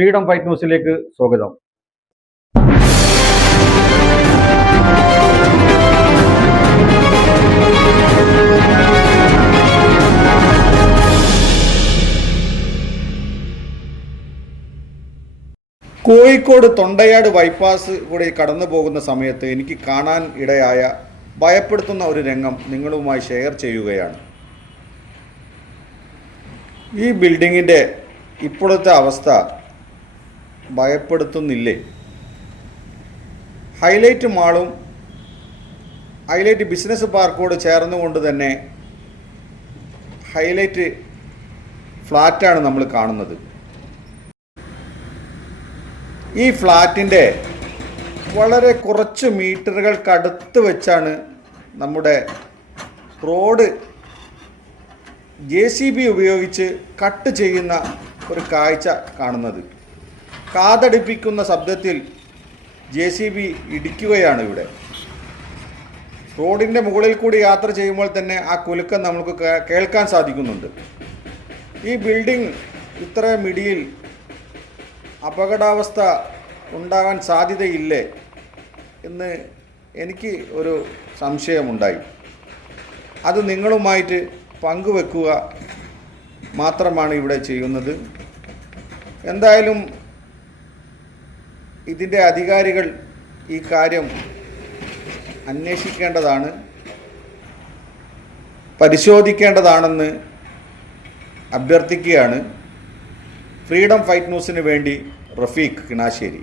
Freedom fight ന്യൂസിലേക്ക് സ്വാഗതം. Kozhikode Thondayad bypass കൂടെ കടന്നു പോകുന്ന സമയത്ത് എനിക്ക് കാണാൻ ഇടയായ ഭയപ്പെടുത്തുന്ന ഒരു രംഗം നിങ്ങളുമായി ഷെയർ ചെയ്യുകയാണ്. ഈ ബിൽഡിങ്ങിൻ്റെ ഇപ്പോഴത്തെ അവസ്ഥ ഭയപ്പെടുത്തുന്നില്ലേ? ഹൈലൈറ്റ് മാളും ഹൈലൈറ്റ് ബിസിനസ് പാർക്കോട് ചേർന്നുകൊണ്ട് തന്നെ ഹൈലൈറ്റ് ഫ്ലാറ്റാണ് നമ്മൾ കാണുന്നത്. ഈ ഫ്ലാറ്റിൻ്റെ വളരെ കുറച്ച് മീറ്ററുകൾക്കടുത്ത് വെച്ചാണ് നമ്മുടെ റോഡ് JCB ഉപയോഗിച്ച് കട്ട് ചെയ്യുന്ന ഒരു കാഴ്ച കാണുന്നത്. കാതടിപ്പിക്കുന്ന ശബ്ദത്തിൽ JCB ഇടിക്കുകയാണ് ഇവിടെ. റോഡിൻ്റെ മുകളിൽ കൂടി യാത്ര ചെയ്യുമ്പോൾ തന്നെ ആ കുലുക്കം നമുക്ക് കേൾക്കാൻ സാധിക്കുന്നുണ്ട്. ഈ ബിൽഡിംഗ് ഇത്ര മിടിയിൽ അപകടാവസ്ഥ ഉണ്ടാകാൻ സാധ്യതയില്ലേ എന്ന് എനിക്ക് ഒരു സംശയമുണ്ടായി. അത് നിങ്ങളുമായിട്ട് പങ്കുവെക്കുക മാത്രമാണ് ഇവിടെ ചെയ്യുന്നത്. എന്തായാലും ഇതിൻ്റെ അധികാരികൾ ഈ കാര്യം അന്വേഷിക്കേണ്ടതാണ്, പരിശോധിക്കേണ്ടതാണെന്ന് അഭ്യർത്ഥിക്കുകയാണ്. ഫ്രീഡം ഫൈറ്റ് ന്യൂസിന് വേണ്ടി റഫീഖ് കിണാശ്ശേരി.